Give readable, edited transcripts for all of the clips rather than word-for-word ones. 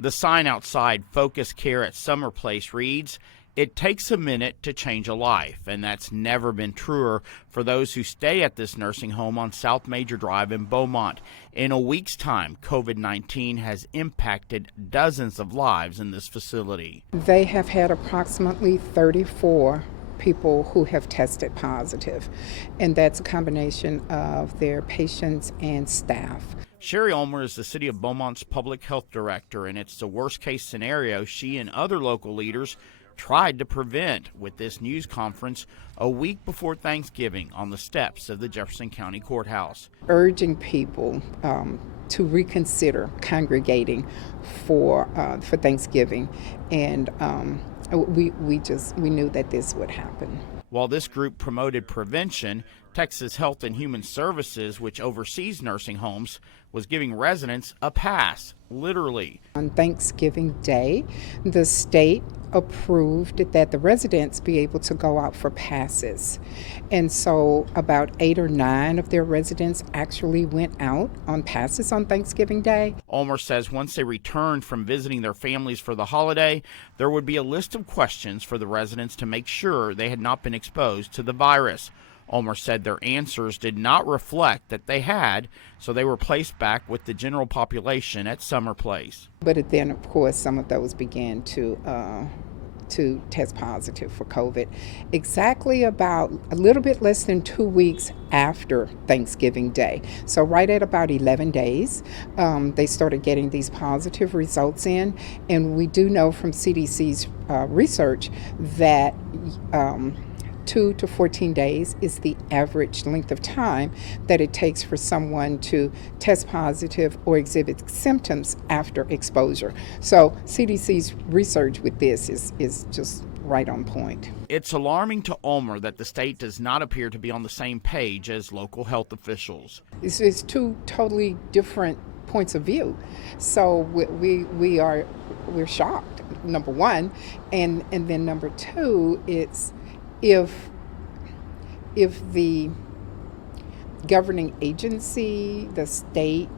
The sign outside Focus Care at Summer Place reads, "It takes a minute to change a life," and that's never been truer for those who stay at this nursing home on South Major Drive in Beaumont. In a week's time, COVID-19 has impacted dozens of lives in this facility. They have had approximately 34 people who have tested positive, and that's a combination of their patients and staff. Sherry Ulmer is the City of Beaumont's public health director, and it's the worst-case scenario she and other local leaders tried to prevent with this news conference a week before Thanksgiving on the steps of the Jefferson County Courthouse. Urging people to reconsider congregating for Thanksgiving, and we knew that this would happen. While this group promoted prevention, Texas Health and Human Services, which oversees nursing homes, was giving residents a pass, literally. On Thanksgiving Day, the state approved that the residents be able to go out for passes. And so about 8 or 9 of their residents actually went out on passes on Thanksgiving Day. Ulmer says once they returned from visiting their families for the holiday, there would be a list of questions for the residents to make sure they had not been exposed to the virus. Ulmer said their answers did not reflect that they had, so they were placed back with the general population at Summer Place. But then, of course, some of those began to test positive for COVID. Exactly about a little bit less than 2 weeks after Thanksgiving Day. So right at about 11 days, they started getting these positive results in. And we do know from CDC's research that 2 to 14 days is the average length of time that it takes for someone to test positive or exhibit symptoms after exposure. So CDC's research with this is just right on point. It's alarming to Ulmer that the state does not appear to be on the same page as local health officials. It's two totally different points of view. So we're shocked, number one, and then number two, it's if the governing agency, the state,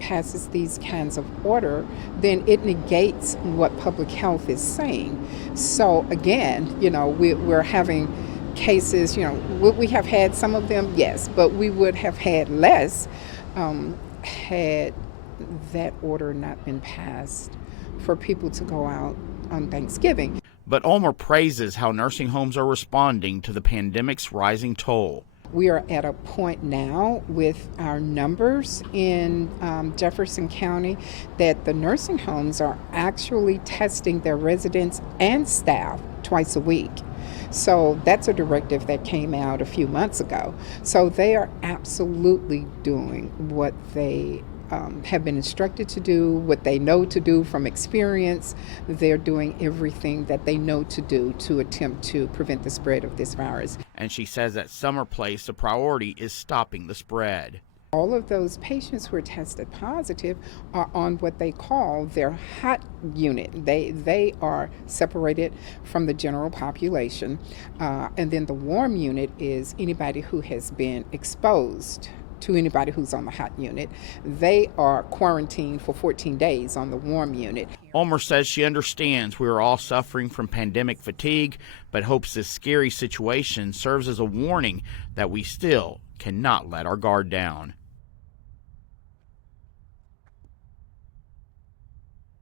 passes these kinds of order, then it negates what public health is saying. So again, we're having cases, would we have had some of them? Yes, but we would have had less had that order not been passed for people to go out on Thanksgiving. But Ulmer praises how nursing homes are responding to the pandemic's rising toll. We are at a point now with our numbers in Jefferson County that the nursing homes are actually testing their residents and staff twice a week. So that's a directive that came out a few months ago. So they are absolutely doing what they have been instructed to do, what they know to do from experience. They're doing everything that they know to do to attempt to prevent the spread of this virus. And she says at Summer Place, the priority is stopping the spread. All of those patients who are tested positive are on what they call their hot unit. They are separated from the general population. And then the warm unit is anybody who has been exposed to anybody who's on the hot unit. They are quarantined for 14 days on the warm unit. Ulmer says she understands we are all suffering from pandemic fatigue, but hopes this scary situation serves as a warning that we still cannot let our guard down.